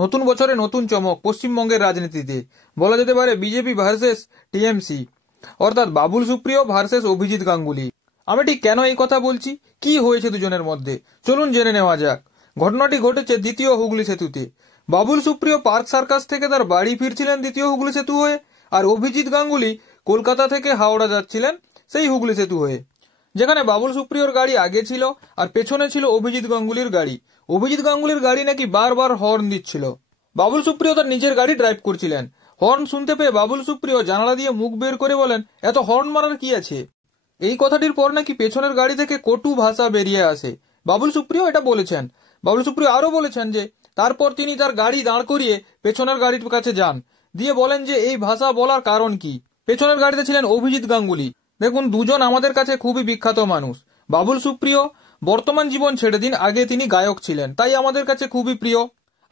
নতুন বছরে নতুন চমক পশ্চিমবঙ্গের রাজনীতিতে, বলা যেতে পারে বিজেপি ভার্সেস টিএমসি, অর্থাৎ বাবুল সুপ্রিয় ভার্সেস অভিজিৎ গাঙ্গুলি। আমি ঠিক কেন এই কথা বলছি, কি হয়েছে দুজনের মধ্যে, চলুন জেনে নেওয়া যাক। ঘটনাটি ঘটেছে দ্বিতীয় হুগলি সেতুতে। বাবুল সুপ্রিয় পার্ক সার্কাস থেকে তার বাড়ি ফিরছিলেন দ্বিতীয় হুগলি সেতু হয়ে, আর অভিজিৎ গাঙ্গুলি কলকাতা থেকে হাওড়া যাচ্ছিলেন সেই হুগলি সেতু হয়ে। যেখানে বাবুল সুপ্রিয়র গাড়ি আগে ছিল আর পেছনে ছিল অভিজিৎ গাঙ্গুলির গাড়ি। অভিজিৎ গাঙ্গুলির গাড়ি নাকি বারবার হর্ন দিচ্ছিল। বাবুল সুপ্রিয় তার নিজের গাড়ি ড্রাইভ করছিলেন। হর্ন শুনতে পেয়ে বাবুল সুপ্রিয় জানালা দিয়ে মুখ বের করে বলেন, এত হর্ন মারার কি আছে। এই কথাটির পর নাকি পেছনের গাড়ি থেকে কটু ভাষা বেরিয়ে আসে। বাবুল সুপ্রিয় এটা বলেছেন। বাবুল সুপ্রিয় আরো বলেছেন যে তারপর তিনি তার গাড়ি দাঁড় করিয়ে পেছনের গাড়ির কাছে যান, দিয়ে বলেন যে এই ভাষা বলার কারণ কি। পেছনের গাড়িতে ছিলেন অভিজিৎ গাঙ্গুলি। দেখুন, দুজন আমাদের কাছে খুবই বিখ্যাত মানুষ। বাবুল সুপ্রিয় বর্তমান জীবন ছেড়ে দিন, আগে তিনি গায়ক ছিলেন, তাই আমাদের কাছে খুবই প্রিয়।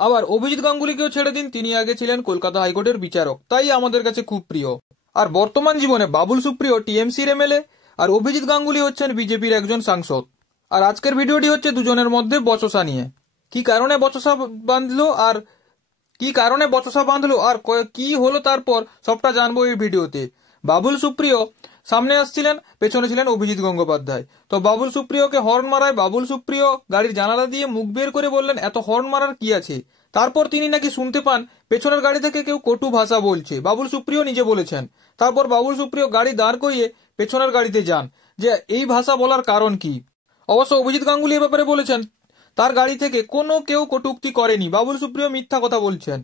আবার অভিজিৎ গাঙ্গুলিকেও ছেড়ে দিন, তিনি আগে ছিলেন কলকাতা হাইকোর্টের বিচারক, তাই আমাদের কাছে খুব প্রিয়। আর বর্তমান জীবনে বাবুল সুপ্রিয় টিএমসির এমএলএ, আর অভিজিৎ গাঙ্গুলি হচ্ছেন বিজেপির একজন সাংসদ। আর আজকের ভিডিওটি হচ্ছে দুজনের মধ্যে বচসা নিয়ে। কি কারণে বচসা বাঁধলো আর কি হলো তারপর সবটা জানবো এই ভিডিওতে। বাবুল সুপ্রিয় সামনে আসছিলেন, পেছনে ছিলেন অভিজিৎ গঙ্গোপাধ্যায়। তো বাবুল সুপ্রিয়কে হর্ন মারায় বাবুল সুপ্রিয় গাড়ির জানালা দিয়ে মুখ বের করে বললেন, এত হর্ন মারার কি আছে। তারপর তিনি নাকি শুনতে পান পেছনের গাড়ি থেকে কেউ কটু ভাষা বলছে, বাবুল সুপ্রিয় নিজে বলেছেন। তারপর বাবুল সুপ্রিয় গাড়ি দাঁড় করিয়ে পেছনের গাড়িতে যান, যে এই ভাষা বলার কারণ কি। অবশ্য অভিজিৎ গাঙ্গুলি এ ব্যাপারে বলেছেন তার গাড়ি থেকে কেউ কটূক্তি করেনি, বাবুল সুপ্রিয় মিথ্যা কথা বলছেন।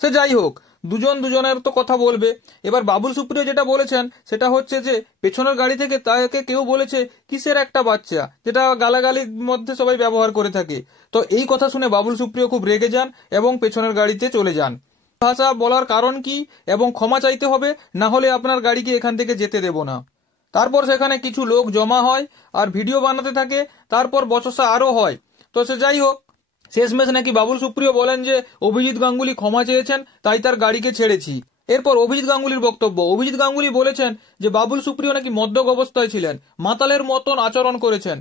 সে যাই হোক, দুজন দুজনের তো কথা বলবে। এবার বাবুল সুপ্রিয় যেটা বলেছেন সেটা হচ্ছে যে পেছনের গাড়ি থেকে তাকে কেউ বলেছে কিসের একটা বাচ্চা, যেটা গালাগালির মধ্যে সবাই ব্যবহার করে থাকে। তো এই কথা শুনে বাবুল সুপ্রিয় খুব রেগে যান এবং পেছনের গাড়িতে চলে যান। ভাষা বলার কারণ কি এবং ক্ষমা চাইতে হবে, না হলে আপনার গাড়িকে এখান থেকে যেতে দেব না। তারপর সেখানে কিছু লোক জমা হয় আর ভিডিও বানাতে থাকে, তারপর বচসা আরো হয়। তো সে যাই হোক, শেষমেশ নাকি বাবুল সুপ্রিয় বলেন যে অভিজিৎ গাঙ্গুলি ক্ষমা চেয়েছেন, তাই তার গাড়িকে ছেড়েছি। এরপর অভিজিৎ গাঙ্গুলির বক্তব্য। অভিজিৎ গাঙ্গুলি বলেছেন যে বাবুল সুপ্রিয় নাকি মদ্যপ অবস্থায় ছিলেন, মাতালের মতন আচরণ করেছেন,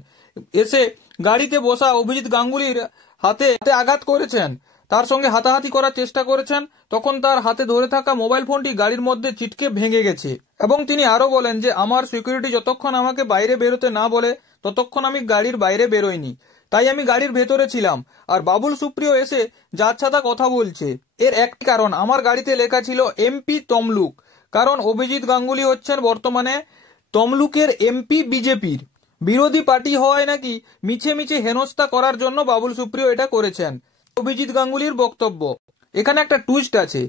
এসে গাড়িতে বসা অভিজিৎ গাঙ্গুলির হাতে আঘাত করেছেন, তার সঙ্গে হাতাহাতি করার চেষ্টা করেছেন। তখন তার হাতে ধরে থাকা মোবাইল ফোনটি গাড়ির মধ্যে ছিটকে ভেঙে গেছে। এবং তিনি আরো বলেন যে আমার সিকিউরিটি যতক্ষণ আমাকে বাইরে বেরোতে না বলে ততক্ষণ আমি গাড়ির বাইরে বেরোইনি, তাই আমি গাড়ির ভেতরে ছিলাম। আর বাবুল সুপ্রিয় এসে যাচ্ছাতা কথা বলছে। এর একটি কারণ, আমার গাড়িতে লেখা ছিল এমপি তমলুক, কারণ অভিজিৎ গাঙ্গুলি হচ্ছেন বর্তমানে তমলুকের এমপি বিজেপির। বিরোধী পার্টি হওয়ায় নাকি মিছে মিছে হেনস্থা করার জন্য বাবুল সুপ্রিয় এটা করেছেন। অভিজিৎ গাঙ্গুলির বক্তব্য। এখানে একটা টুইস্ট আছে।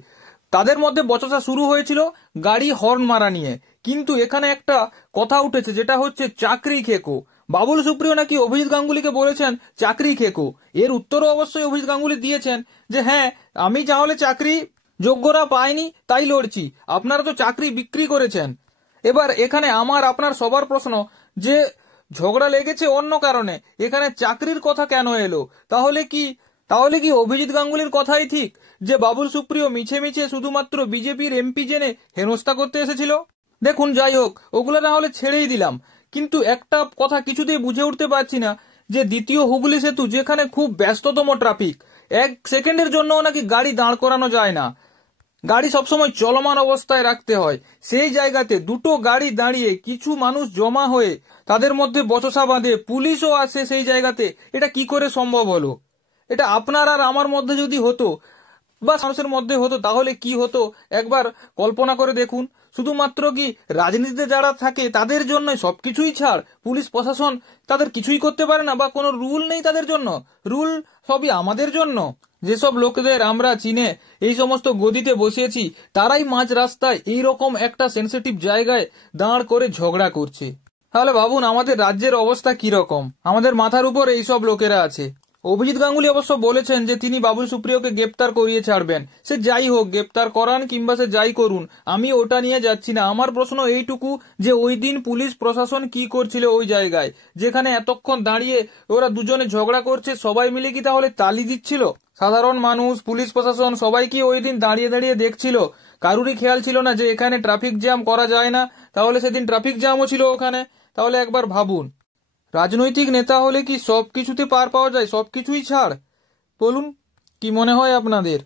তাদের মধ্যে বচসা শুরু হয়েছিল গাড়ি হর্ন মারা নিয়ে, কিন্তু এখানে একটা কথা উঠেছে যেটা হচ্ছে চাকরি খেকো। বাবুল সুপ্রিয় নাকি অভিজিৎ গাঙ্গুলিকে বলেছেন চাকরি খেকো। এর উত্তরও অবশ্যই অভিজিৎ গাঙ্গুলি দিয়েছেন যে হ্যাঁ, আমি তাহলে চাকরি যোগ্যরা পাইনি তাই লড়ছি, আপনারা তো চাকরি বিক্রি করেছেন। এবার এখানে আমার আপনার সবার প্রশ্ন যে ঝগড়া লেগেছে অন্য কারণে, এখানে চাকরির কথা কেন এলো? তাহলে কি অভিজিৎ গাঙ্গুলির কথাই ঠিক যে বাবুল সুপ্রিয় মিছে মিছে শুধুমাত্র বিজেপির এমপি জেনে হেনস্থা করতে এসেছিল? দেখুন, যাই হোক, ওগুলো না হলে ছেড়েই দিলাম, কিন্তু একটা কথা কিছুতেই বুঝে উঠতে পারছি না যে দ্বিতীয় হুগলি সেতু, যেখানে খুব ব্যস্ততম ট্রাফিক, 1 সেকেন্ডের জন্য নাকি গাড়ি দাঁড় করানো যায় না, গাড়ি সবসময় চলমান অবস্থায় রাখতে হয়, সেই জায়গাতে দুটো গাড়ি দাঁড়িয়ে কিছু মানুষ জমা হয়ে তাদের মধ্যে বচসা বাঁধে, পুলিশও আসে সেই জায়গাতে। এটা কি করে সম্ভব হলো? এটা আপনার আর আমার মধ্যে যদি হতো বা মানুষের মধ্যে হতো তাহলে কি হতো একবার কল্পনা করে দেখুন। শুধুমাত্র কি রাজনীতিতে যারা থাকে তাদের জন্যই সবকিছুই ছাড়, পুলিশ প্রশাসন তাদের কিছুই করতে পারে না বা কোনো রুল নেই তাদের জন্য? রুল সবই আমাদের জন্য। যেসব লোকদের আমরা চিনে এই সমস্ত গদিতে বসিয়েছি, তারাই মাঝ রাস্তায় এইরকম একটা সেন্সিটিভ জায়গায় দাঁড় করে ঝগড়া করছে। তাহলে ভাবুন আমাদের রাজ্যের অবস্থা কি রকম। আমাদের মাথার উপর এইসব লোকেরা আছে। অভিজিৎ গাঙ্গুলি অবশ্য বলেছেন যে তিনি বাবুল সুপ্রিয়কে গ্রেপ্তার করিয়ে ছাড়বেন। সে যাই হোক, গ্রেপ্তার করান কিংবা সে যাই করুন, আমি ওটা নিয়ে যাচ্ছি না। আমার প্রশ্ন এইটুকু যে ওই দিন পুলিশ প্রশাসন কি করছিল ওই জায়গায়, যেখানে এতক্ষণ দাঁড়িয়ে ওরা দুজনে ঝগড়া করছে, সবাই মিলে কি তাহলে তালি দিচ্ছিল? সাধারণ মানুষ, পুলিশ প্রশাসন সবাই কি ওই দিন দাঁড়িয়ে দাঁড়িয়ে দেখছিল? কারুরই খেয়াল ছিল না যে এখানে ট্রাফিক জ্যাম করা যায় না? তাহলে সেদিন ট্রাফিক জ্যামও ছিল ওখানে। তাহলে একবার ভাবুন, রাজনৈতিক নেতা হলে কি সবকিছুতে পার পাওয়া যায়, সবকিছুই ছাড়? বলুন, কি মনে হয় আপনাদের?